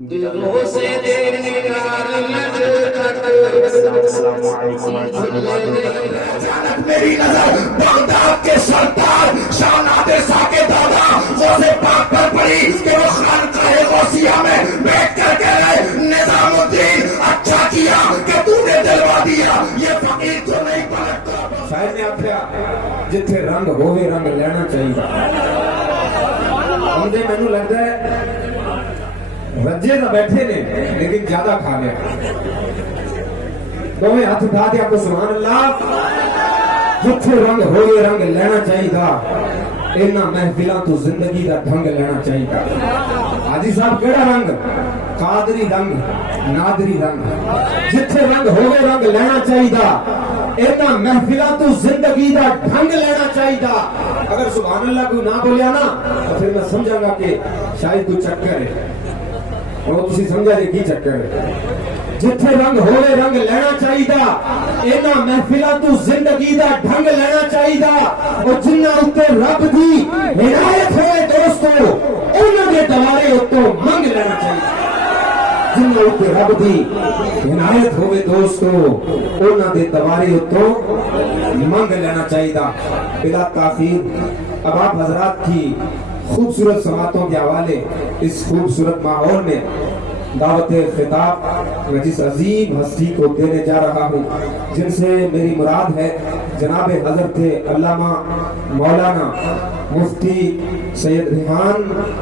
دلوں سے السلام علیکم میری نظر بغداد کے سردار شاہناد ساکے دادا غوث پاک پر پڑی کہ وہ خانقاہ غوثیہ میں بیٹھ کر کہہ رہے نظام الدین اچھا کیا کہ تو نے دلوا دیا یہ فقیر تو نہیں پلٹتا. شاید نے آخیا جتھے رنگ ہوئے رنگ لینا چاہیے. مینو لگتا ہے رجے تو بیٹھے نے لیکن زیادہ کھا لیا. دونوں ہاتھ اٹھا دیا کو سبحان اللہ. جتھے رنگ ہوئے رنگ لینا چاہیے انہاں محفلاں تو زندگی دا ڈھنگ لینا چاہیے. حاجی صاحب کیڑا رنگ؟ قادری رنگ نادری رنگ. جتھے رنگ ہوئے رنگ لینا چاہیے انہاں محفلاں تو زندگی دا ڈھنگ لینا چاہیے. اگر سبحان اللہ کوئی نہ بولیا نا تو پھر میں سمجھا گا کہ شاید کوئی چکر ہے. وہ تسی سمجھا جی کی چکر ہے. جتھے رنگ ہوئے رنگ لینا چاہیے انہاں محفلاں تو زندگی دا ڈھنگ لینا چاہیے. اور جنہاں اوتے رب دی ہدایت ہوئے دوستو انہاں دے دوارے اتوں منگ لینا چاہیے. جنہاں اوتے رب دی ہدایت ہوئے دوستو انہاں دے دوارے اتوں منگ لینا چاہیے. بلا تاخیر اب آپ حضرات کی خوبصورت سماعتوں کے حوالے اس خوبصورت ماحول میں دعوت خطاب میں جس عظیم ہستی کو دینے جا رہا ہوں جن سے میری مراد ہے جناب حضرت علامہ مولانا مفتی سید ریحان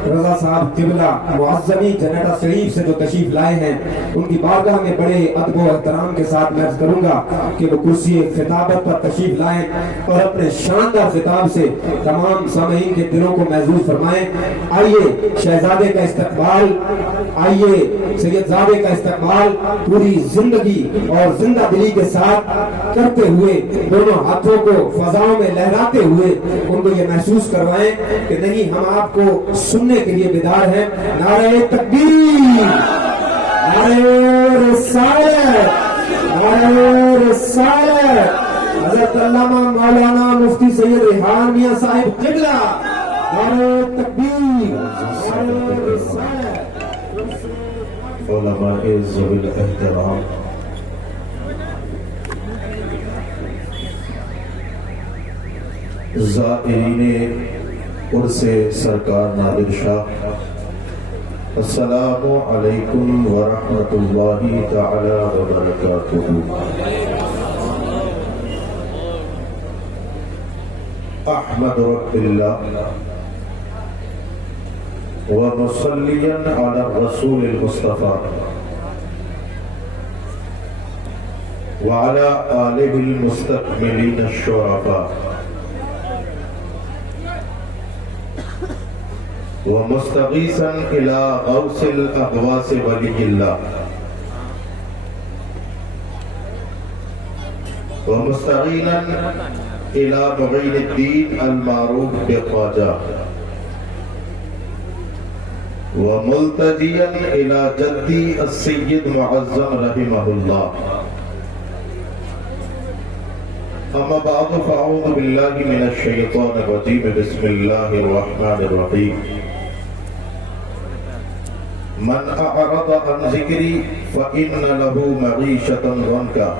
رضا صاحب قبلہ معظمی جنیٹا شریف سے جو تشریف لائے ہیں ان کی بارگاہ میں بڑے ادب و احترام کے ساتھ میں عرض کروں گا کہ وہ کرسی خطابت پر تشریف لائیں اور اپنے شاندار خطاب سے تمام سامعین کے دلوں کو محظوظ فرمائیں. آئیے شہزادے کا استقبال, آئیے سیدزادے کا استقبال پوری زندگی اور زندہ دلی کے ساتھ کرتے ہوئے دونوں ہاتھوں کو فضاؤں میں لہراتے ہوئے ان کو یہ محسوس کروائیں کہ نہیں ہم آپ کو سننے کے لیے بیدار ہیں. نعرہ تکبیر, نعرہ رسالت, نعرہ رسالت. حضرت علامہ مولانا مفتی سید ریحان میاں صاحب قبلہ. نعرہ تکبیر, نعرہ رسالت. علماء ذوی الاحترام, زائرین عرس سرکار نادر شاہ, السلام علیکم ورحمۃ اللہ تعالی وبرکاتہ. احمد رب اللہ ومصليا على الرسول المصطفى وعلى آله المستكملين الشرفاء ومستغيثا إلى غوث الأغواث ولي الله ومستعينا إلى معين الدين المعروف بخواجہ وملتجيا إلى جدي السيد معظم رحمه الله. أما بعد فأعوذ بالله من الشيطان الرجيم. بسم الله الرحمن الرحيم. من أعرض عن ذكري فإن له معيشة ضنكا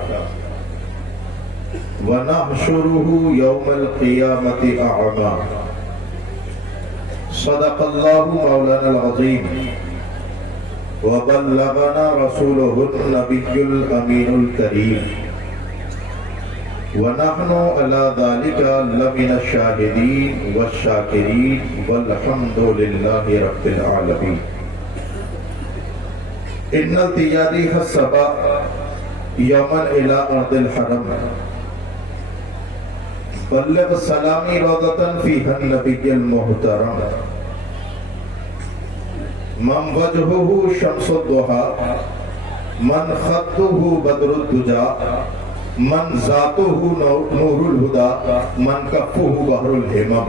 ونحشره يوم القيامة أعمى. صدق الله مولانا العظيم وبلغنا رسوله النبي الأمين الكريم ونحن على ذلك لمن الشاهدين والشاكرين والحمد لله رب العالمين. إن التياريخ السبع يوما إلى أرض الحرم بلغ سلامی روضة فيها النبي المحترم من وجهه شمس الضحى من خطه بدر الدجى من ذاته نور الهدى من كفه بحر الهمم.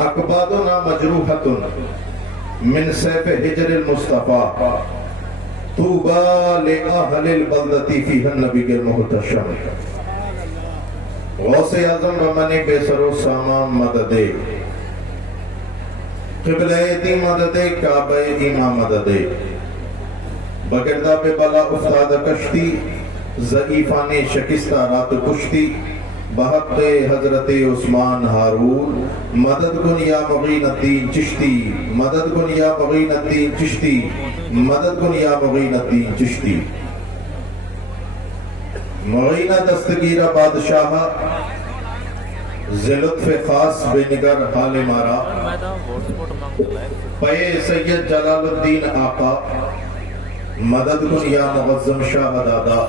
أكبادنا مجروحة من سيف هجر المصطفى طوبى لأهل البلدة فيها النبي المحتشم. غوث اعظم بمنی بے سر و سامان مددے قبلہ دی مدد کعبہ امام مدد بگردہ پہ بلا افتاد کشتی ضعیفان شکستہ رات کشتی بحق حضرت عثمان ہارون مدد کن یا مغین الدین چشتی مدد کن یا مغین الدین چشتی مدد کن یا مغین الدین چشتی مغینہ دستگیرہ بادشاہ ذلطف خاص بے نگر حال مارا پے سید جلال الدین آقا مدد کن یا معظم شاہ دادا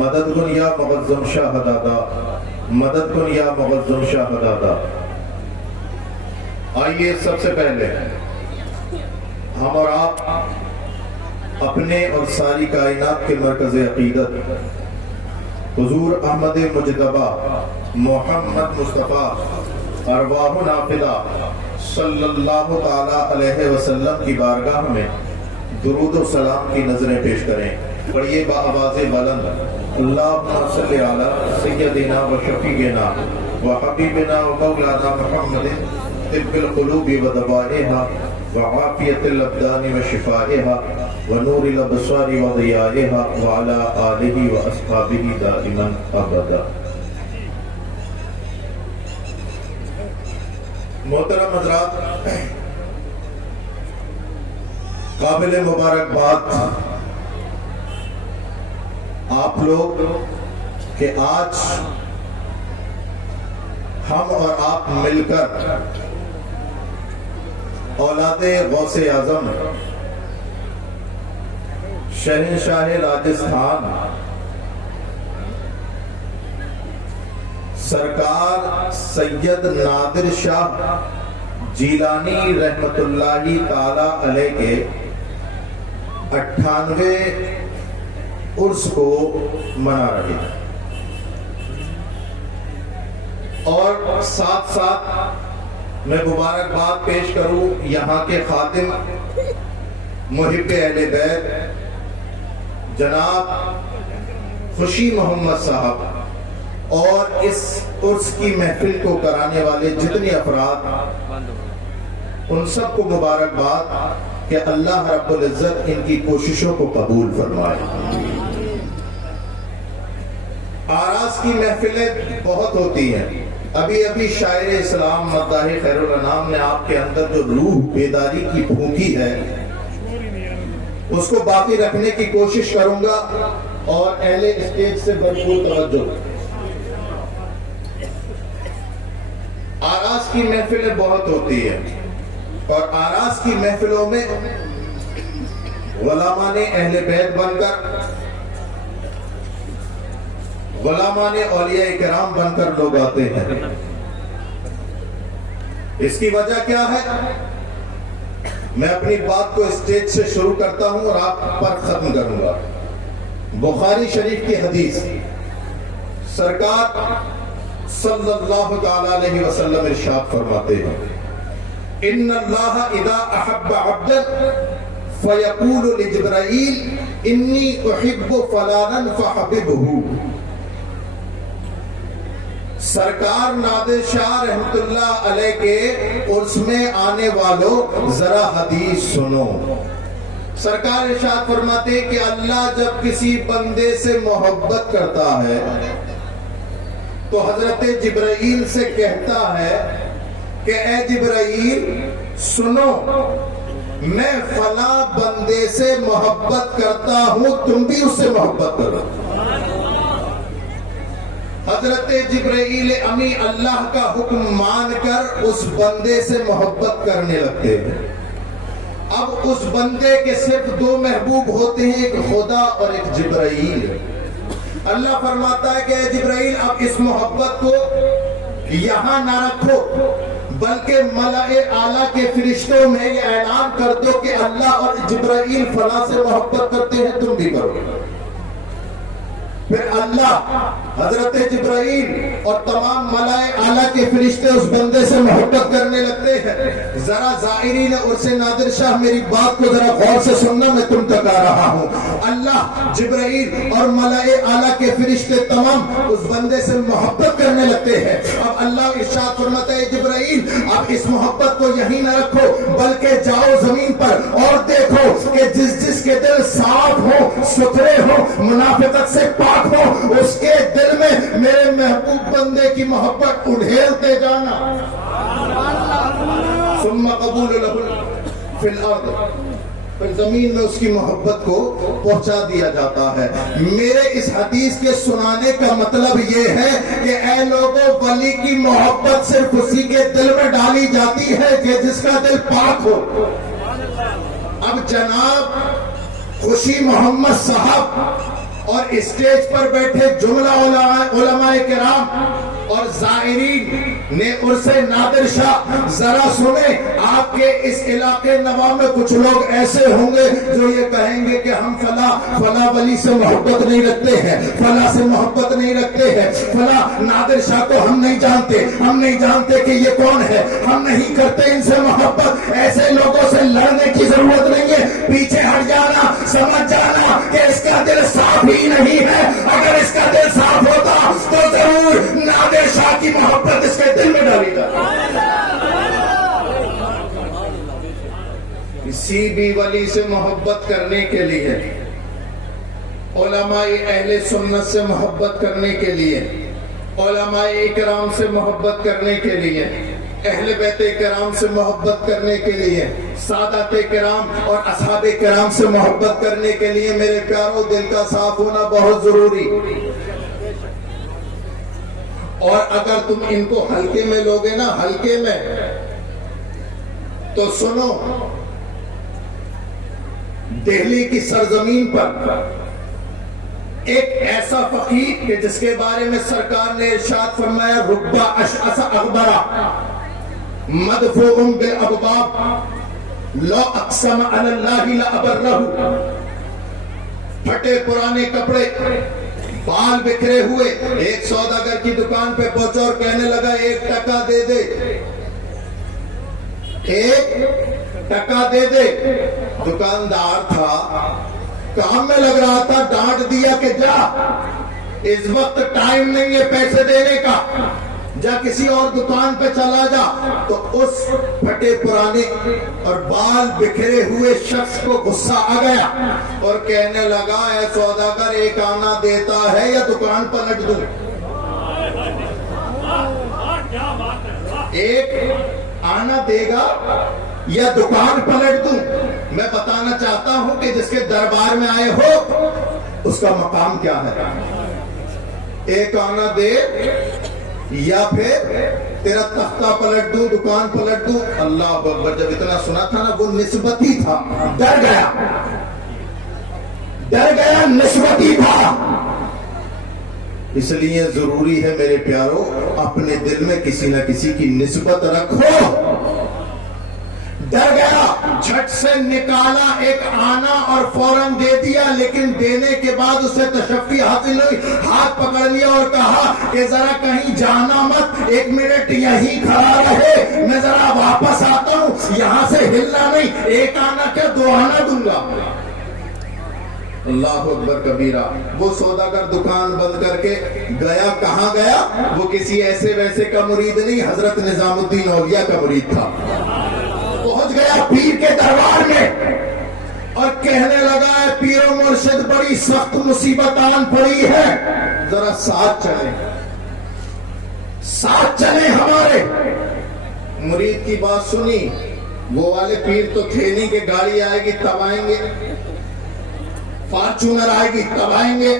مدد کن یا معظم شاہ دادا مدد کن یا معظم شاہ دادا. آئیے سب سے پہلے ہم اور آپ اپنے اور ساری کائنات کے مرکز عقیدت حضور احمد مجتبی محمد مصطفیٰ ارواح نافذہ صلی اللہ تعالی علیہ وسلم کی بارگاہ میں درود و سلام کی نظریں پیش کریں. پڑھیے بآواز بلند اللہم صلی علی سیدنا و شفیعنا و حبیبنا و مولانا محمد طب القلوب و دوائها و عافیت الابدان و شفائها و نور الابصار و ضیائها و علی آلہ و اصحابہ دائما ابدا. محترم حضرات، قابل مبارکباد آپ لوگ کہ آج ہم اور آپ مل کر اولاد غوث اعظم شہنشاہ راجستھان سرکار سید نادر شاہ جیلانی رحمت اللہ تعالی علیہ کے 98ویں عرس کو منا رہے ہیں، اور ساتھ ساتھ میں مبارکباد پیش کروں یہاں کے خادم محب اہل بیت جناب خوشی محمد صاحب اور اس عرس کی محفل کو کرانے والے جتنے افراد، ان سب کو مبارکباد کہ اللہ رب العزت ان کی کوششوں کو قبول فرمائے. آراز کی محفلیں بہت ہوتی ہیں. ابھی شاعر اسلام مداح خیر الانام نے آپ کے اندر جو روح بیداری کی پھونکی ہے اس کو باقی رکھنے کی کوشش کروں گا، اور اہل اسٹیج سے بھرپور توجہ. آراز کی محفلیں بہت ہوتی ہیں، اور آراز کی محفلوں میں غلامان اہل بیت بن کر، غلامان اولیاء کرام بن کر لوگ آتے ہیں. اس کی وجہ کیا ہے؟ میں اپنی بات کو اسٹیج سے شروع کرتا ہوں اور آپ پر ختم کروں گا. بخاری شریف کی حدیث، سرکار صلی اللہ تعالی علیہ وسلم ارشاد فرماتے ہیں، ان اللہ اذا احب عبدا فیقول لجبرائیل انی احب فلانا فحببہ. سرکار نادر شاہ رحمت اللہ علیہ کے عرس میں آنے والوں ذرا حدیث سنو. سرکار ارشاد فرماتے کہ اللہ جب کسی بندے سے محبت کرتا ہے تو حضرت جبرائیل سے کہتا ہے کہ اے جبرائیل سنو، میں فلاں بندے سے محبت کرتا ہوں، تم بھی اس سے محبت کرو. حضرت جبرائیل امی اللہ کا حکم مان کر اس بندے سے محبت کرنے لگتے ہیں. اب اس بندے کے صرف دو محبوب ہوتے ہیں، ایک خدا اور ایک جبرائیل. اللہ فرماتا ہے کہ اے جبرائیل اب اس محبت کو یہاں نہ رکھو، بلکہ ملائے اعلیٰ کے فرشتوں میں یہ اعلان کر دو کہ اللہ اور جبرائیل فلاں سے محبت کرتے ہیں، تم بھی کرو. پھر اللہ حضرت جبرائیل اور تمام ملائے اعلیٰ کے فرشتے اس بندے سے محبت کرنے لگتے ہیں. ذرا زائرین عرس نادر شاہ میری بات کو ذرا غور سے سننا، میں تم تک آ رہا ہوں. اللہ جبرائیل اور ملائے اعلیٰ کے فرشتے تمام اس بندے سے محبت کرنے لگتے ہیں. اب اللہ ارشاد فرماتا ہے جبرائیل اب اس محبت کو یہیں نہ رکھو بلکہ جاؤ زمین پر اور دیکھو کہ جس کے دل صاف ہو، ستھرے ہو، منافقت سے پاک ہو، اس کے دل میں میرے محبوب بندے کی محبت اڑھیلتے جانا. ثم قبول له فی الارض، پھر زمین میں اس کی محبت کو پہنچا دیا جاتا ہے. میرے اس حدیث کے سنانے کا مطلب یہ ہے کہ اے لوگوں، ولی کی محبت صرف اسی کے دل میں ڈالی جاتی ہے کہ جس کا دل پاک ہو. اب جناب خوشی محمد صاحب اور اسٹیج پر بیٹھے جملہ علماء کرام اور زائرین نے عرس نادر شاہ، ذرا سنیں آپ کے اس علاقے نوا میں کچھ لوگ ایسے ہوں گے جو یہ کہیں گے کہ ہم فلاں ولی سے محبت نہیں رکھتے ہیں، فلاں سے محبت نہیں رکھتے ہیں، فلاں نادر شاہ کو ہم نہیں جانتے، ہم نہیں جانتے کہ یہ کون ہے، ہم نہیں کرتے ان سے محبت. ایسے لوگوں سے لڑنے کی ضرورت نہیں ہے، پیچھے ہٹ جانا، سمجھ جانا کہ اس کا دل صاف ہی نہیں ہے. اگر اس کا دل صاف ہوتا تو ضرور نادر شاہ کی محبت اس کے دل میں ڈالی جاتی. کسی بھی ولی سے محبت کرنے کے لیے، علماء اہل سنت سے محبت کرنے کے لیے، علماء اکرام سے محبت کرنے کے لیے، اہل بیت کرام سے محبت کرنے کے لیے، سادات کرام اور اصحاب کرام سے محبت کرنے کے لیے میرے پیاروں دل کا صاف ہونا بہت ضروری. اور اگر تم ان کو ہلکے میں لوگے نا، ہلکے میں، تو سنو، دہلی کی سرزمین پر ایک ایسا فقیر کہ جس کے بارے میں سرکار نے ارشاد فرمایا ربا اشعث اغبرا مدفوع بالابواب لو اقسم علی اللہ لابرہ. پھٹے پرانے کپڑے، بال بکھرے ہوئے، ایک سوداگر کی دکان پہ پہنچا اور کہنے لگا 1 ٹکا دے دے، 1 ٹکا دے دے. دکاندار تھا، کام میں لگ رہا تھا، ڈانٹ دیا کہ جا، اس وقت ٹائم نہیں ہے پیسے دینے کا، جا کسی اور دکان پہ چلا جا. تو اس پھٹے پرانے اور بال بکھرے ہوئے شخص کو غصہ آ گیا اور کہنے لگا اے سوداگر 1 آنا دیتا ہے یا دکان پلٹ دوں؟ 1 آنا دے گا یا دکان پلٹ دوں؟ میں بتانا چاہتا ہوں کہ جس کے دربار میں آئے ہو اس کا مقام کیا ہے. 1 آنا دے یا پھر تیرا تختہ پلٹ دوں، دکان پلٹ دوں. اللہ اکبر. جب اتنا سنا تھا نا، وہ نسبتی تھا، ڈر گیا، نسبتی تھا. اس لیے ضروری ہے میرے پیاروں، اپنے دل میں کسی نہ کسی کی نسبت رکھو. ڈر گیا، جھٹ سے نکالا 1 آنا اور فوراً دے دیا، لیکن دینے کے بعد اسے تشفی حاصل ہوئی، ہاتھ پکڑ لیا اور کہا کہ ذرا کہیں جانا مت، 1 منٹ یہیں کھڑا رہے، میں ذرا واپس آتا ہوں، یہاں سے ہلنا نہیں. 1 آنا کیا 2 آنا دوں گا. اللہ اکبر کبیرہ. وہ سوداگر دکان بند کر کے گیا. کہاں گیا؟ وہ کسی ایسے ویسے کا مرید نہیں، حضرت نظام الدین اولیاء کا مرید تھا. پہنچ گیا پیر کے دربار میں اور کہنے لگا ہے پیر و مرشد بڑی سخت مصیبت آن پڑی ہے، ذرا ساتھ چلیں ہمارے. مرید کی بات سنی. وہ والے پیر تو تھے نہیں کہ گاڑی آئے گی تب آئیں گے، فارچونر آئے گی تب آئیں گے.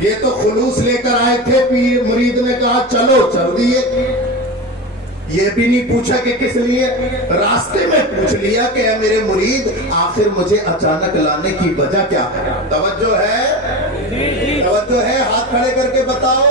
یہ تو خلوص لے کر آئے تھے. پیر مرید نے کہا چلو، چل دیے. یہ بھی نہیں پوچھا کہ کس لیے، راستے میں پوچھ لیا کہ اے میرے مرید، آخر مجھے اچانک لانے کی وجہ کیا ہے. توجہ ہے. توجہ ہے؟ ہاتھ کھڑے کر کے بتاؤ۔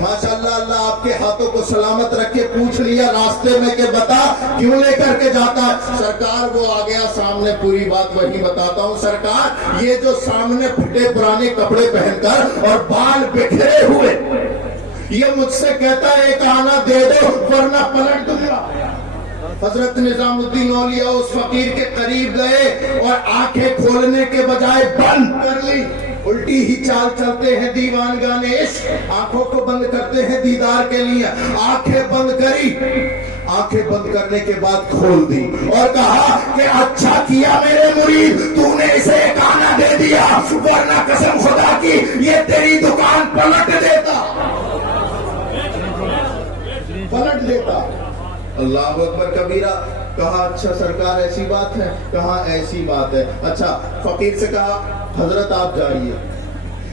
ماشاءاللہ، اللہ آپ کے ہاتھوں کو سلامت رکھے۔ پوچھ لیا راستے میں کہ بتا کیوں لے کر کے جاتا؟ سرکار وہ آ گیا سامنے، پوری بات وہی بتاتا ہوں۔ سرکار یہ جو سامنے پھٹے پرانے کپڑے پہن کر اور بال بکھرے ہوئے، یہ مجھ سے کہتا ہے ایک آنا دے دو ورنہ پلٹ دوں گا۔ حضرت نظام الدین اولیاء اس فقیر کے قریب گئے اور آنکھیں کھولنے کے بجائے بند کر لی۔ الٹی ہی چال چلتے ہیں دیوان گانے عشق، آنکھوں کو بند کرتے ہیں دیدار کے لیے۔ آنکھیں بند کری، آنکھیں بند کرنے کے بعد کھول دی اور کہا کہ اچھا کیا میرے مرید، تو نے اسے ایک آنا دے دیا، ورنہ قسم خدا کی یہ تیری دکان پلٹ دیتا، پلٹ دیتا۔ اللہ اکبر کبیرہ۔ کہا اچھا سرکار ایسی بات ہے؟ کہا ایسی بات ہے۔ اچھا، فقیر سے کہا حضرت آپ جائیے،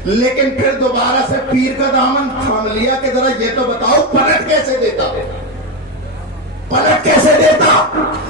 لیکن پھر دوبارہ سے پیر کا دامن تھام لیا کہ ذرا یہ تو بتاؤ پلٹ کیسے دیتا، پلٹ کیسے دیتا؟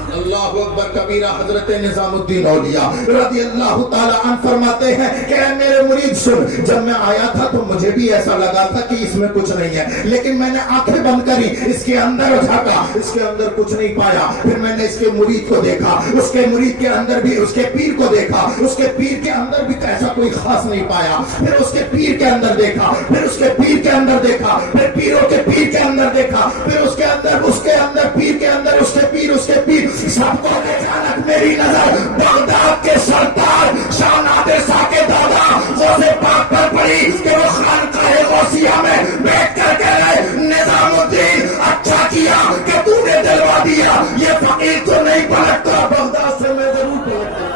اللہ اکبر کبیرہ۔ حضرت نظام الدین اولیاء رضی اللہ تعالی عنہ فرماتے ہیں کہ اے میرے مرید سن، جب میں آیا تھا تو مجھے بھی ایسا لگا تھا کہ اس میں کچھ نہیں ہے، لیکن میں نے آنکھیں بند کری، اس کے اندر جھانکا، اس کے اندر کچھ نہیں پایا۔ پھر میں نے اس کے مرید کو دیکھا، اس کے مرید کے اندر بھی اس کے پیر کو دیکھا، اس کے پیر کے اندر بھی ایسا کوئی خاص نہیں پایا۔ پھر اس کے پیر کے اندر دیکھا، پھر اس کے پیر کے اندر دیکھا، پھر پیروں کے پیر کے اندر دیکھا، پھر اس کے اندر پیر کے اندر اس کے پیر سب کو اچانک میری نظر بغداد کے سردار شاہ نادر شاہ کے دادا غوث پاک پر پڑی کہ وہ خانقاہ غوثیہ میں بیٹھ کر کے رہے، نظام الدین اچھا کیا کہ تو نے دلوا دیا، یہ فقیر تو نہیں پلٹتا، بغداد سے میں ضرور پلٹتا۔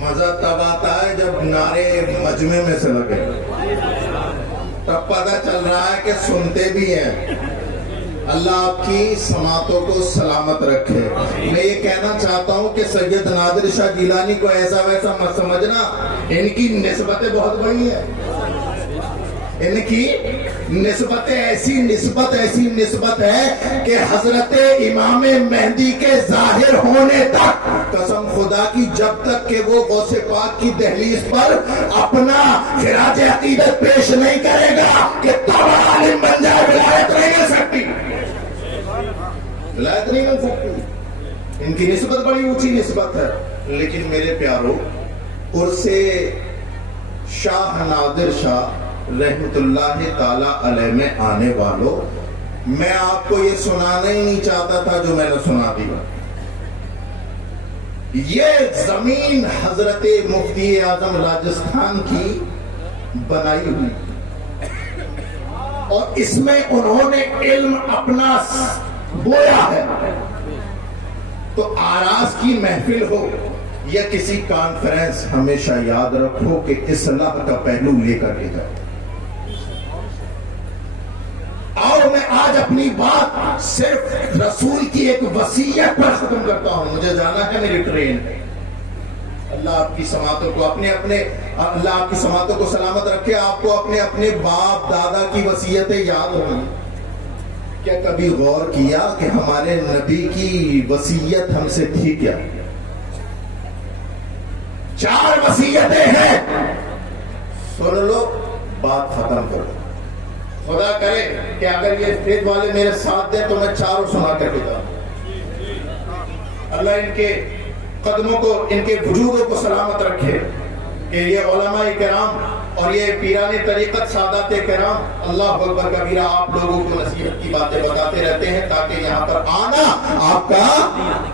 مزہ تب آتا ہے جب نعرے مجمع میں سے لگے، تب پتہ چل رہا ہے کہ سنتے بھی ہیں۔ اللہ آپ کی سماعتوں کو سلامت رکھے۔ میں یہ کہنا چاہتا ہوں کہ سید نادر شاہ جیلانی کو ایسا ویسا مت سمجھنا، ان کی نسبتیں بہت بڑی ہیں، ان کی نسبت ایسی نسبت ہے کہ حضرت امام مہدی کے ظاہر ہونے تک، قسم خدا کی، جب تک کہ وہ غوث پاک کی دہلیز پر اپنا خراج عقیدت پیش نہیں کرے گا کہ تب عالم بن جائے، ولایت نہیں مل سکتی، ولایت نہیں مل سکتی۔ ان کی نسبت بڑی اونچی نسبت ہے۔ لیکن میرے پیارو، عرص شاہ نادر شاہ رحمت اللہ تعالی علیہ میں آنے والوں، میں آپ کو یہ سنانا ہی نہیں چاہتا تھا جو میں نے سنا دیا۔ یہ زمین حضرت مفتی اعظم راجستھان کی بنائی ہوئی اور اس میں انہوں نے علم اپنا بویا ہے۔ تو آراز کی محفل ہو یا کسی کانفرنس، ہمیشہ یاد رکھو کہ اصلاح کا پہلو لے کر کے جاؤ۔ آؤ میں آج اپنی بات صرف رسول کی ایک وصیت پر ختم کرتا ہوں، مجھے جانا ہے، میری ٹرین ہے۔ اللہ آپ کی سماعتوں کو اللہ آپ کی سماعتوں کو سلامت رکھے۔ آپ کو اپنے باپ دادا کی وصیتیں یاد ہوں؟ کیا کبھی غور کیا کہ ہمارے نبی کی وصیت ہم سے تھی کیا؟ 4 وصیتیں ہیں، سن لو، بات ختم کرو۔ خدا کرے کہ اگر یہ فیض والے میرے ساتھ دیں تو میں 4 سنا کر کے جاؤں۔ اللہ ان کے قدموں کو، ان کے وجودوں کو سلامت رکھے کہ یہ علماء کرام اور یہ پیران طریقت سادات کرام، اللہ اکبر کبیرہ، آپ لوگوں کو نصیحت کی باتیں بتاتے رہتے ہیں تاکہ یہاں پر آنا آپ کا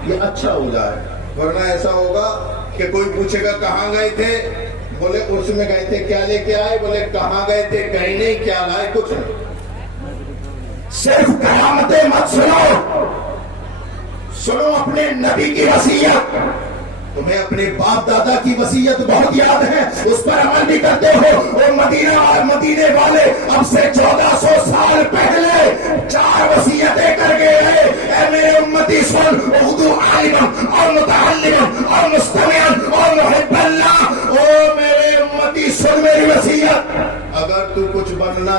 یہ اچھا ہو جائے۔ ورنہ ایسا ہوگا کہ کوئی پوچھے گا کہاں گئے تھے، بولے عرس میں گئے تھے، کیا لے کے آئے؟ بولے کہاں گئے تھے؟ کہیں نہیں، کیا لائے؟ کچھ نہیں۔ صرف قیامتیں مت سنو اپنے نبی کی وصیت۔ تمہیں اپنے باپ دادا کی وصیت بہت یاد ہے، اس پر عمل بھی کرتے ہو۔ اور مدینہ اور مدینے والے اب سے 1400 سال پہلے 4 وصیتیں کر گئے ہیں۔ اے میرے امتی سن، اغدو عالما اور متعلما اور مستمعا اور محب اللہ۔ او میرے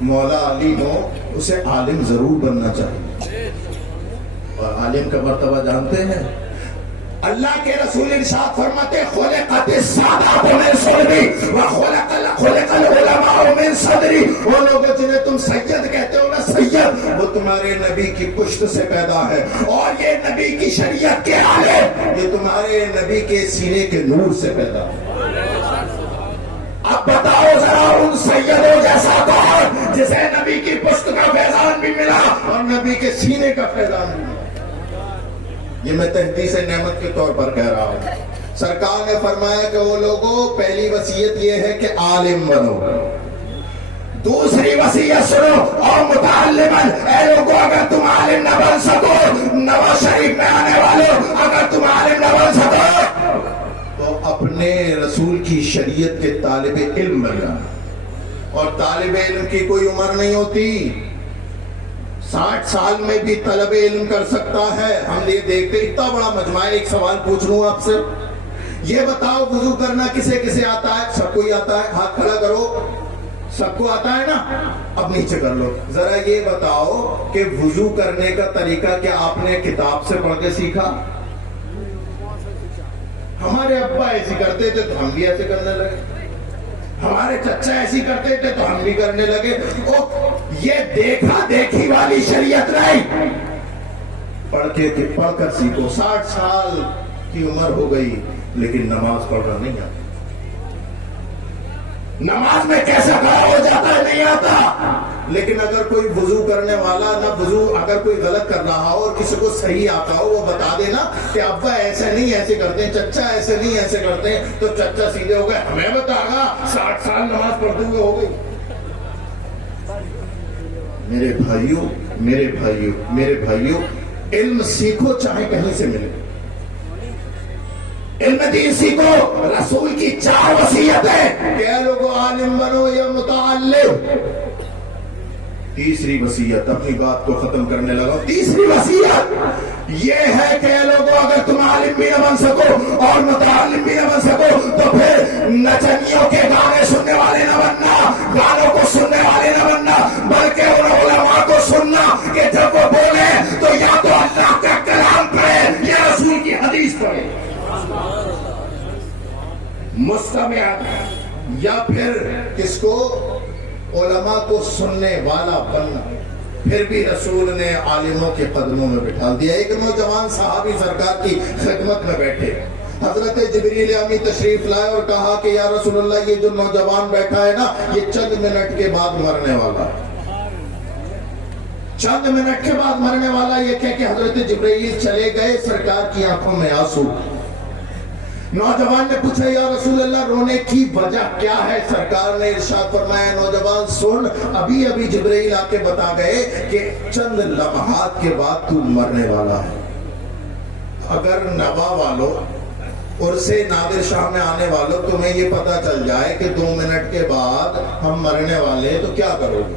مولا علی ہو اسے عالم ضرور بننا چاہیے. اور عالم کا مرتبہ جانتے ہیں؟ اللہ کے رسول ارشاد فرماتے خلقت السادات من صلبی وخلق العلماء من صدری. وہ لوگ جنہیں تم سید کہتے ہو نا، سید وہ تمہارے نبی کی پشت سے پیدا ہے، اور یہ نبی کی شریعت کے عالم یہ تمہارے نبی کے سینے کے نور سے پیدا ہے. اب بتاؤ ذرا ان سیدوں جیسا کون جسے نبی کی پشت کا فیضان بھی ملا اور نبی کے سینے کا فیضان بھی ملا. یہ میں تحدیث نعمت کے طور پر کہہ رہا ہوں. سرکار نے فرمایا کہ وہ لوگوں پہلی وصیت یہ ہے کہ عالم بنو. دوسری وصیت سنو اور متعلمن، اے لوگوں اگر تم عالم نہ بن سکو، نواز شریف میں آنے والوں اگر تم عالم نہ بن سکو تو اپنے رسول کی شریعت کے طالب علم بن جانا. اور طالب علم کی کوئی عمر نہیں ہوتی. 60 سال میں بھی طلب علم کر سکتا ہے. ہم یہ دیکھتے اتنا بڑا مجمع ہے. ایک سوال پوچھ لوں آپ سے، یہ بتاؤ وضو کرنا کسے کسے آتا ہے؟ سب کو ہی آتا ہے. ہاتھ کھڑا کرو. سب کو آتا ہے نا؟ اب نیچے کر لو. ذرا یہ بتاؤ کہ وضو کرنے کا طریقہ کیا آپ نے کتاب سے پڑھ کے سیکھا؟ ہمارے ابا ایسی کرتے تھے تو ہم بھی ایسے کرنے لگے. ہمارے چچا ایسی کرتے تھے تو ہم بھی کرنے لگے. یہ دیکھا دیکھی والی شریعت نہیں. پڑھ کر سیکھو. 60 سال کی عمر ہو گئی لیکن نماز پڑھنا نہیں آتا. نماز میں کیسے کھڑا ہو جاتا ہے نہیں آتا. لیکن اگر کوئی وضو کرنے والا نہ وضو اگر کوئی غلط کر رہا ہو اور کسی کو صحیح آتا ہو وہ بتا دینا کہ ابا ایسے نہیں ایسے کرتے ہیں، چچا ایسے نہیں ایسے کرتے ہیں، تو چچا سیدھے ہو گئے ہمیں بتا گا 60 سال نماز پڑھتے ہوئے ہو گئی. میرے بھائیوں علم سیکھو چاہے کہیں سے ملے. علم دین سیکھو. رسول کی 4 وصیتیں. کیا لوگوں عالم بنو یا متعلم. تیسری وصیت اپنی بات کو ختم کرنے لگا. تیسری وصیت یہ ہے کہ لوگوں اگر تم عالم بھی نہ بن سکو اور متعلم بھی نہ بن سکو تو پھر نچنیوں کے گانے سننے والے نہ بننا، گانوں کو سننے والے نہ بننا، بلکہ ان علماء کو سننا کہ جب وہ بولے تو یا تو اللہ کا کلام پڑھے یا رسول کی حدیث پڑھے. مستمع یا پھر کس کو؟ علماء کو سننے والا بننا. پھر بھی رسول نے عالموں کے قدموں میں بٹھا دیا. ایک نوجوان صحابی سرکار کی خدمت میں بیٹھے. حضرت جبریل امی تشریف لائے اور کہا کہ یا رسول اللہ یہ جو نوجوان بیٹھا ہے نا یہ چند منٹ کے بعد مرنے والا ہے. چند منٹ کے بعد مرنے والا. یہ کہہ کہ حضرت جبریل چلے گئے. سرکار کی آنکھوں میں آنسو. نوجوان نے پوچھا یا رسول اللہ رونے کی وجہ کیا ہے؟ سرکار نے ارشاد فرمایا نوجوان سن، ابھی جبرائیل آ کے بتا گئے کہ چند لمحات کے بعد تو مرنے والا ہے. اگر نوا والوں اور سے نادر شاہ میں آنے والوں تمہیں یہ پتا چل جائے کہ 2 منٹ کے بعد ہم مرنے والے ہیں تو کیا کرو گے؟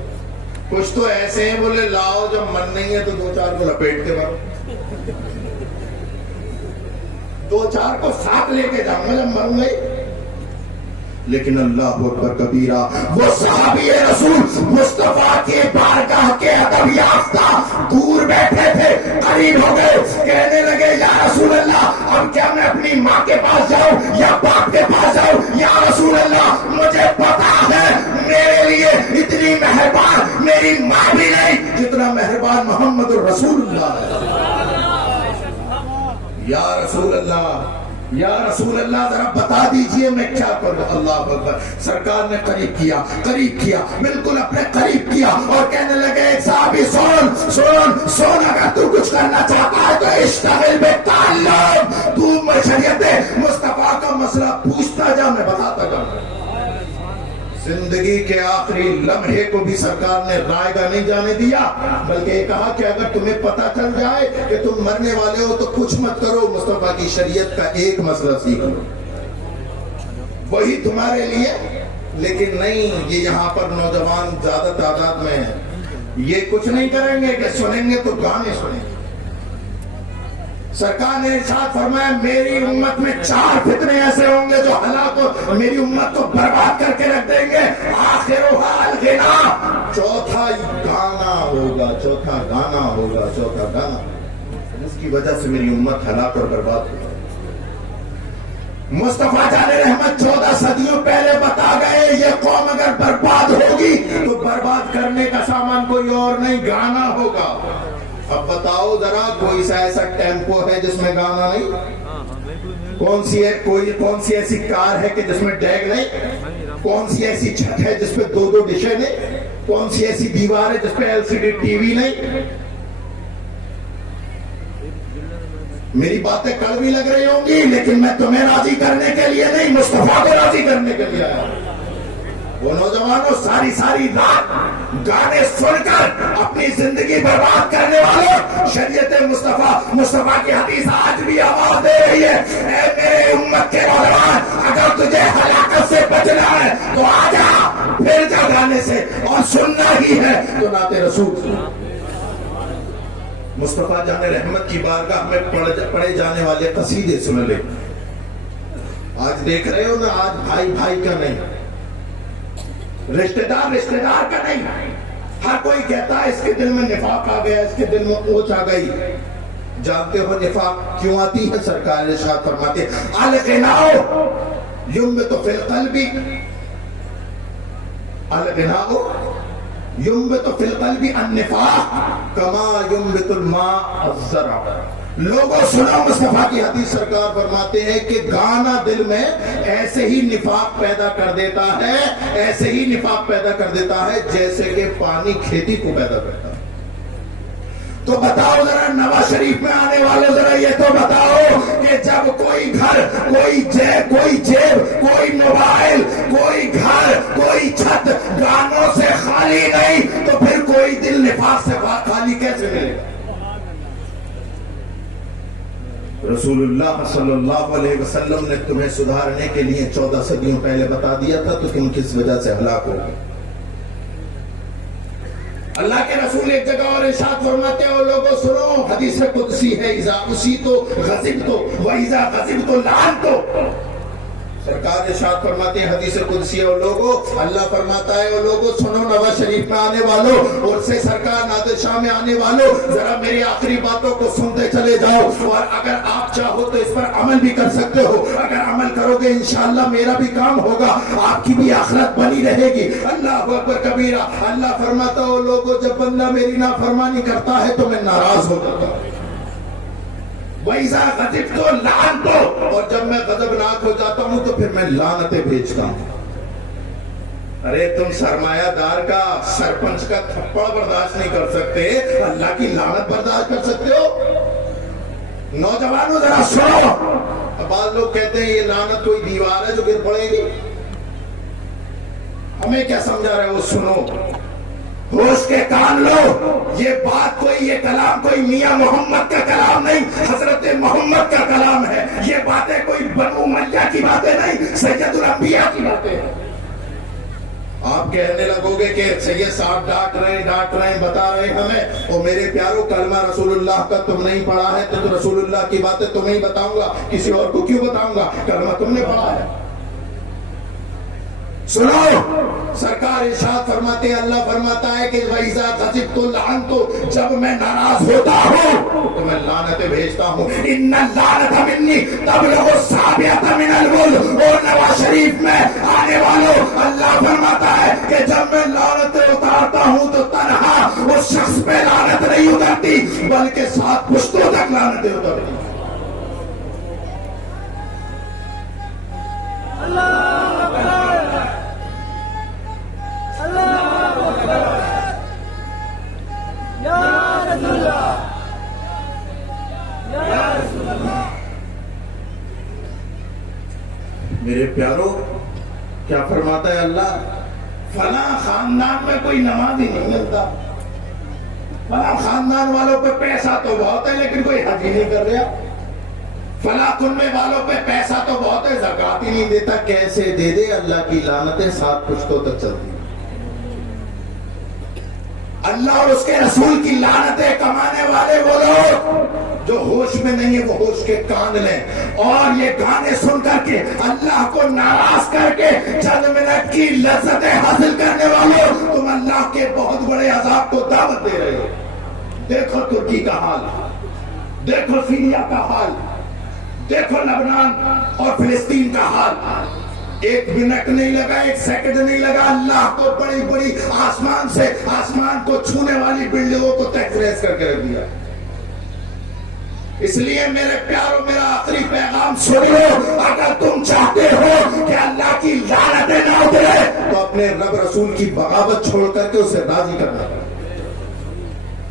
کچھ تو ایسے ہیں بولے لاؤ جب من نہیں ہے تو 2-4 کو لپیٹ کے مرو، 2-4 کو ساتھ لے کے جاؤں گا جب مروں گے. لیکن اللہ اکبر کبیرہ وہ صحابی رسول مصطفیٰ کے بارگاہ کے ادب یافتہ دور بیٹھے تھے، قریب ہو گئے، کہنے لگے یا رسول اللہ اب کیا میں اپنی ماں کے پاس جاؤں یا باپ کے پاس جاؤں؟ یا رسول اللہ مجھے پتا ہے میرے لیے اتنی مہربان میری ماں بھی نہیں جتنا مہربان محمد الرسول اللہ ہے. یا رسول اللہ یا رسول اللہ ذرا بتا دیجئے میں کیا کروں. اللہ اکبر. سرکار نے قریب کیا بالکل اپنے قریب کیا اور کہنے لگے ایک صحابی سن اگر تو کچھ کرنا چاہتا ہے تو اشتغل بالتعلم، تو شریعت مصطفیٰ کا مسئلہ پوچھتا جا میں بتاتا جا. زندگی کے آخری لمحے کو بھی سرکار نے رائے گا نہیں جانے دیا، بلکہ یہ کہا کہ اگر تمہیں پتا چل جائے کہ تم مرنے والے ہو تو کچھ مت کرو، مصطفیٰ کی شریعت کا ایک مسئلہ سیکھ لو وہی تمہارے لیے. لیکن نہیں، یہ یہاں پر نوجوان زیادہ تعداد میں ہیں، یہ کچھ نہیں کریں گے کہ سنیں گے تو گانے سنیں گے. سرکار نے ارشاد فرمایا میری امت میں 4 فتنے ایسے ہوں گے جو ہلاک کو میری امت کو برباد کر کے رکھ دیں گے. آخرها الغنا، چوتھا گانا ہوگا، چوتھا گانا ہوگا، چوتھا گانا، جس کی وجہ سے میری امت ہلاک اور برباد ہوگی. مصطفیٰ جان رحمت 14 صدیوں پہلے بتا گئے یہ قوم اگر برباد ہوگی تو برباد کرنے کا سامان کوئی اور نہیں، گانا ہوگا. اب بتاؤ ذرا کوئی سا ایسا ٹیمپو ہے جس میں گانا نہیں؟ کون سی ایسی کار ہے کہ جس میں ڈیگ نہیں؟ کون سی ایسی چھت ہے جس پہ 2 ڈشیں نہیں؟ کون سی ایسی دیوار ہے جس پہ LCD ٹی وی نہیں؟ میری باتیں کڑوی لگ رہی ہوں گی لیکن میں تمہیں راضی کرنے کے لیے نہیں، مصطفیٰ کو راضی کرنے کے لیے آیا. وہ نوجوانوں ساری رات گانے سن کر اپنی زندگی برباد کرنے والوں، شریعت مصطفیٰ کی حدیث آج بھی آواز دے رہی ہے، اے میرے امت کے نوجوان اگر تجھے ہلاکت سے بچنا ہے تو آ جا، پھر جا گانے سے، اور سننا ہی ہے تو نعت رسول. مصطفیٰ جان رحمت کی بارگاہ میں پڑھے جانے والے قصیدے سن لے. آج دیکھ رہے ہو نا، آج بھائی کا نہیں، رشتہ دار کا نہیں. ہر کوئی کہتا ہے اس کے دل میں نفاق آ گیا، اس کے دل میں اوچ آ گئی. جانتے ہو نفاق کیوں آتی ہے؟ سرکار ارشاد فرماتے الغناء ينبت في القلب، الغناء ينبت في القلب النفاق كما ينبت الماء الزرع. لوگوں سنو، مصطفیٰ کی حدیث سرکار فرماتے ہیں کہ گانا دل میں ایسے ہی نفاق پیدا کر دیتا ہے، ایسے ہی نفاق پیدا کر دیتا ہے جیسے کہ پانی کھیتی کو پیدا کرتا ہے. تو بتاؤ ذرا نواز شریف میں آنے والے ذرا یہ تو بتاؤ کہ جب کوئی گھر، کوئی جیب، کوئی موبائل، کوئی گھر، کوئی چھت گانوں سے خالی نہیں تو پھر کوئی دل نفاق سے خالی کیسے ملے گا؟ رسول اللہ صلی اللہ علیہ وسلم نے تمہیں سدھارنے کے لیے 14 صدیوں پہلے بتا دیا تھا، تو تم کس وجہ سے ہلاک ہو گئے؟ اللہ کے رسول ایک جگہ اور ارشاد فرماتے ہیں، لوگوں سنو، حدیث قدسی ہے، اذا اسی تو غضب تو وَإِذَا غَضِبْتُ لَعَنْتُ. سرکار ارشاد فرماتے ہیں حدیث قدسی ہے، اور لوگوں، اللہ فرماتا ہے اور لوگوں سنو، نواز شریف میں آنے والوں اور سے سرکار نادر شاہ میں آنے والوں، ذرا میری آخری باتوں کو سنتے چلے جاؤ، اور اگر آپ چاہو تو اس پر عمل بھی کر سکتے ہو. اگر عمل کرو گے انشاءاللہ میرا بھی کام ہوگا، آپ کی بھی آخرت بنی رہے گی. اللہ اکبر کبیرہ. اللہ فرماتا ہے لوگوں جب بندہ میری نافرمانی کرتا ہے تو میں ناراض ہو جاتا ہوں. وَإِذَا غَضِبْتُ لَعَنْتُ، اور جب میں غضبناک ہو جاتا ہوں تو پھر میں لعنتیں بھیجتا ہوں. ارے تم سرمایہ دار کا، سرپنچ کا تھپڑ برداشت نہیں کر سکتے، اللہ کی لعنت برداشت کر سکتے ہو؟ نوجوانوں ذرا سنو. بعض لوگ کہتے ہیں یہ لعنت کوئی دیوار ہے جو گر پڑے گی. ہمیں کیا سمجھا رہے ہو؟ سنو، ہوش کے کان لو. یہ بات کوئی، یہ کلام کوئی میاں محمد کا کلام نہیں، حضرت محمد کا کلام ہے. یہ باتیں کوئی بنو امیہ کی باتیں نہیں، سید الانبیاء کی باتیں ہیں. آپ کہنے لگو گے کہ سید صاحب ڈانٹ رہے ہیں، بتا رہے ہیں ہمیں. اور میرے پیارو، کلمہ رسول اللہ کا تم نہیں پڑھا ہے تو رسول اللہ کی باتیں تمہیں ہی بتاؤں گا، کسی اور کو کیوں بتاؤں گا؟ کلمہ تم نے پڑھا ہے. سنو، سرکار ارشاد فرماتے ہیں، اللہ فرماتا ہے کہ وَإِذَا غَضِبْتُ لَعَنْتُ، جب میں ناراض ہوتا ہوں تو میں لعنتیں بھیجتا ہوں. إِنَّ اللَّعْنَةَ مِنِّي تَبْلُغُ السَّابِعَةَ مِنَ الْمُلْكِ. اور نواز شریف میں آنے والوں، اللہ فرماتا ہے کہ جب میں لعنتیں اتارتا ہوں تو تنہا اس شخص پہ لعنت نہیں اترتی بلکہ 7 پشتوں تک لعنتیں اترتی. میرے پیارو، کیا فرماتا ہے اللہ؟ فلاں خاندان میں کوئی نماز ہی نہیں ملتا، فلاں خاندان والوں پہ پیسہ تو بہت ہے لیکن کوئی حج ہی نہیں کر رہا، فلاں کنبے والوں پہ پیسہ تو بہت ہے زکات ہی نہیں دیتا. کیسے دے دے؟ اللہ کی لعنتیں 7 پشتوں تک چلتی. اللہ اور اس کے رسول کی لعنتیں کمانے والے وہ لوگ جو ہوش میں نہیں ہے وہ ہوش کے کان لیں، اور یہ گانے سن کر کے اللہ کو ناراض کر کے چند منٹ کی لذتیں حاصل کرنے والوں، تم اللہ کے بہت بڑے عذاب کو دعوت دے رہے ہو۔ دیکھو ترکی کا حال، دیکھو سیریا کا حال، دیکھو لبنان اور فلسطین کا حال۔ ایک منٹ نہیں لگا، ایک سیکنڈ نہیں لگا، اللہ کو بڑی بڑی آسمان سے آسمان کو چھونے والی بلڈنگوں کو تحفظ کر کے رکھ دیا۔ اس لیے میرے پیاروں، میرا آخری پیغام سن لو، اگر تم چاہتے ہو کہ اللہ کی لعنتیں نہ اترے تو اپنے رب رسول کی بغاوت چھوڑ کر کے اسے راضی کرنا۔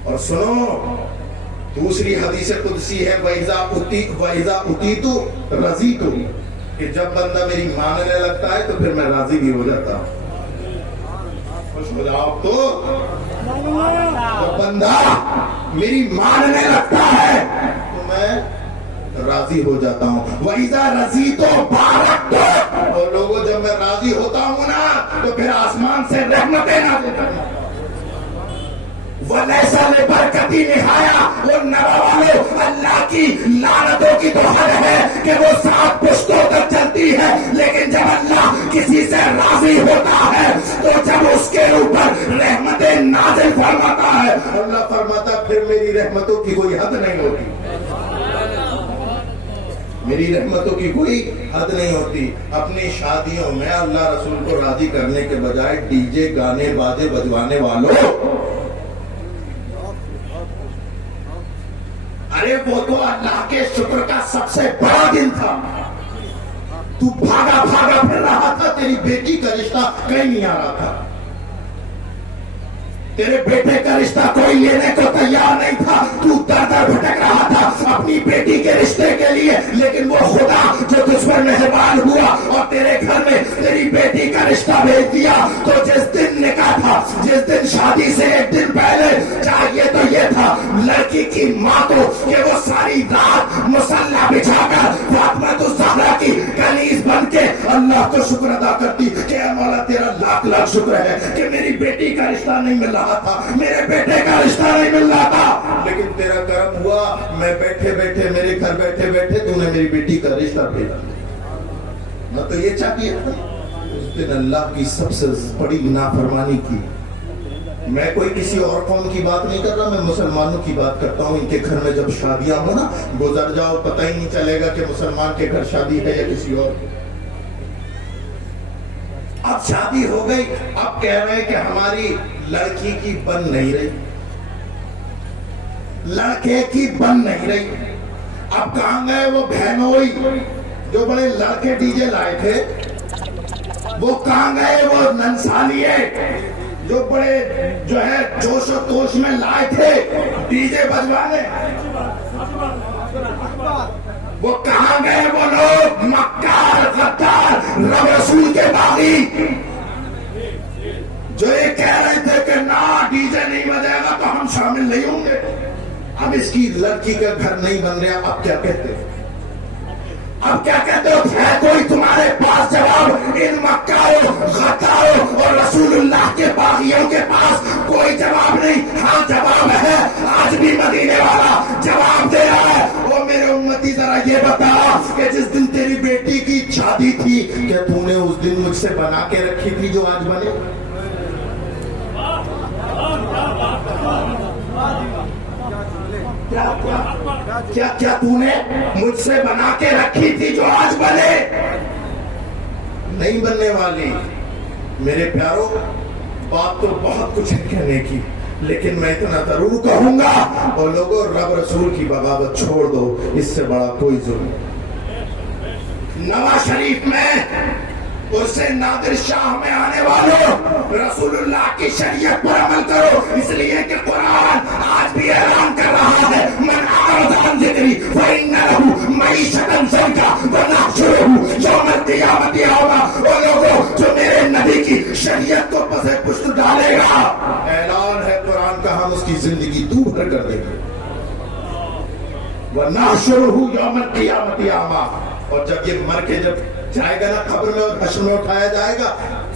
اور سنو، دوسری حدیث قدسی ہے، وَإِذَا أُتِيتُ رَضِيتُ، کہ جب بندہ میری ماننے لگتا ہے تو پھر میں راضی بھی ہو جاتا ہوں۔ خوش ہو جاؤ تو جب بندہ میری ماننے لگتا ہے تو میں راضی ہو جاتا ہوں۔ وَإِذَا رَضِيتُ بَارَكْتُ، اور لوگوں جب میں راضی ہوتا ہوں نا تو پھر آسمان سے رحمتیں نازل کرتا ہوں۔ وَلَيْسَ لِبَرْكَتِي نِہَایَہ، اور نوالو اللہ کی لعنتوں کی تو حد ہے کہ وہ 7 پشتوں تک چلتی ہے، لیکن جب اللہ کسی سے راضی ہوتا ہے تو جب اس کے اوپر رحمتیں نازل فرماتا ہے، اللہ فرماتا پھر میری رحمتوں کی کوئی حد نہیں ہوتی، میری رحمتوں کی کوئی حد نہیں ہوتی۔ اپنی شادیوں میں اللہ رسول کو راضی کرنے کے بجائے ڈی جے گانے بازے بجوانے والوں، ارے وہ تو اللہ کے شکر کا سب سے بڑا دن تھا، تو بھاگا بھاگا پھر رہا تھا، تیری بیٹی کا رشتہ کہیں نہیں آ رہا تھا، تیرے بیٹے کا رشتہ کوئی لینے کو تیار نہیں تھا، تو در در بھٹک رہا تھا اپنی بیٹی کے رشتے کے لیے، لیکن وہ خدا جو تجھ پر مہربان ہوا اور تیرے گھر میں تیری بیٹی کا رشتہ بھیج دیا، تو جس دن نکاح تھا، جس دن شادی سے ایک دن پہلے چاہیے تو یہ تھا لڑکی کی ماں کو کہ وہ ساری رات مصلی بچھا کر فاطمہ الزہرا کی کنیز بن کے اللہ کو شکر ادا کرتی کہ اے مولا تیرا لاکھ لاکھ شکر ہے کہ میری بیٹی کا رشتہ نہیں مل رہا تھا، میرے بیٹے کا رشتہ نہیں مل رہا تھا، لیکن تیرا کرم ہوا، میں بیٹھے بیٹھے میرے گھر بیٹھے بیٹھے تو نے میری بیٹی کا رشتہ بھیجا۔ میں تو یہ چاہیے تھا، اس دن اللہ کی سب سے بڑی نافرمانی کی۔ میں کوئی کسی اور قوم کی بات نہیں کر رہا، میں مسلمانوں کی بات کرتا ہوں۔ ان کے گھر میں جب شادیاں ہو نا، گزر جاؤ پتہ ہی نہیں چلے گا کہ مسلمان کے گھر شادی ہے یا کسی اور۔ اب شادی ہو گئی، اب کہہ رہے ہیں کہ ہماری لڑکی کی بن نہیں رہی، لڑکے کی بن نہیں رہی۔ اب کہاں گئے وہ بہنوئی جو بڑے لڑکے ڈی جے لائے تھے، وہ کہاں گئے وہ ننسالیے جو بڑے جو ہے جوش و توش میں لائے تھے ڈی جے بجوانے، وہ کہاں گئے وہ لوگ مکار غدار رب رسول کے باغی جو یہ کہہ رہے تھے کہ نہ ڈی جے نہیں بجے گا تو ہم شامل نہیں ہوں گے۔ اب اس کی لڑکی کا گھر نہیں بن رہا، اب کیا کہتے ہیں؟ اب کیا کہتے ہو؟ ہے کوئی تمہارے پاس جواب؟ ان مکاروں غداروں اور رسول اللہ کے باغیوں کے پاس کوئی جواب نہیں۔ ہاں جواب ہے، آج بھی مدینے والا جواب دے رہا ہے۔ وہ میرے امتی ذرا یہ بتا کہ جس دن تیری بیٹی کی شادی تھی، کیا تو نے اس دن مجھ سے بنا کے رکھی تھی جو آج بنے؟ کیا تو نے مجھ سے بنا کے رکھی تھی جو آج بنے؟ نہیں بننے والی۔ میرے پیاروں، بات تو بہت کچھ ہے کہنے کی، لیکن میں اتنا ضرور کہوں گا، اور لوگوں رب رسول کی بغاوت چھوڑ دو، اس سے بڑا کوئی ظلم نہیں۔ نواز شریف میں اس سے نادر شاہ میں آنے والوں، رسول اللہ کی شریعت پر عمل کرو، اس لیے کہ قرآن آج بھی اعلان کر رہا ہے من اعرض عن ذکری فإن له معیشة ضنکا ونحشرہ یوم القیامت اعما۔ وہ لوگوں جو میرے نبی کی شریعت کو پس پشت ڈالے گا، اعلان ہے قرآن کا، ہم اس کی زندگی دو بھر کر دیں گے، ونحشرہ یوم القیامت اعما۔ اور جب یہ مر کے جب جائے گا نا قبر میں اور حشر میں اٹھایا جائے گا،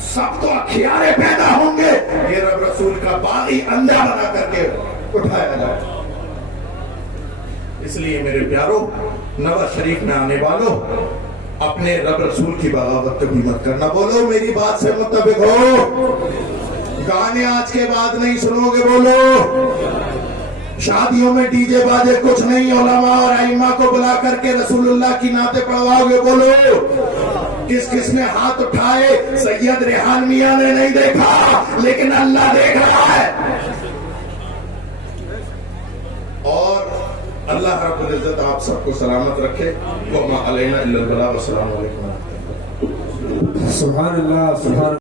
سب تو اکھیارے پیدا ہوں گے، یہ رب رسول کا باغی اندھا بنا کر کے اٹھایا جائے گا۔ اس لیے میرے پیاروں، نواز شریف میں آنے والوں، اپنے رب رسول کی بغاوت کبھی مت کرنا. بولو میری بات سے متفق ہو؟ گانے آج کے بعد نہیں سنو گے؟ بولو. شادیوں میں ڈی جے باجے کچھ نہیں، علماء اور ائمہ کو بلا کر کے رسول اللہ کی نعتیں پڑھواؤ گے؟ بولو. کس کس نے ہاتھ اٹھائے؟ سید ریحان میاں نے نہیں دیکھا، لیکن اللہ دیکھ رہا ہے. اور اللہ رب العزت آپ سب کو سلامت رکھے. وما علینا الا البلاغ. السلام علیکم. سبحان اللہ، سبحان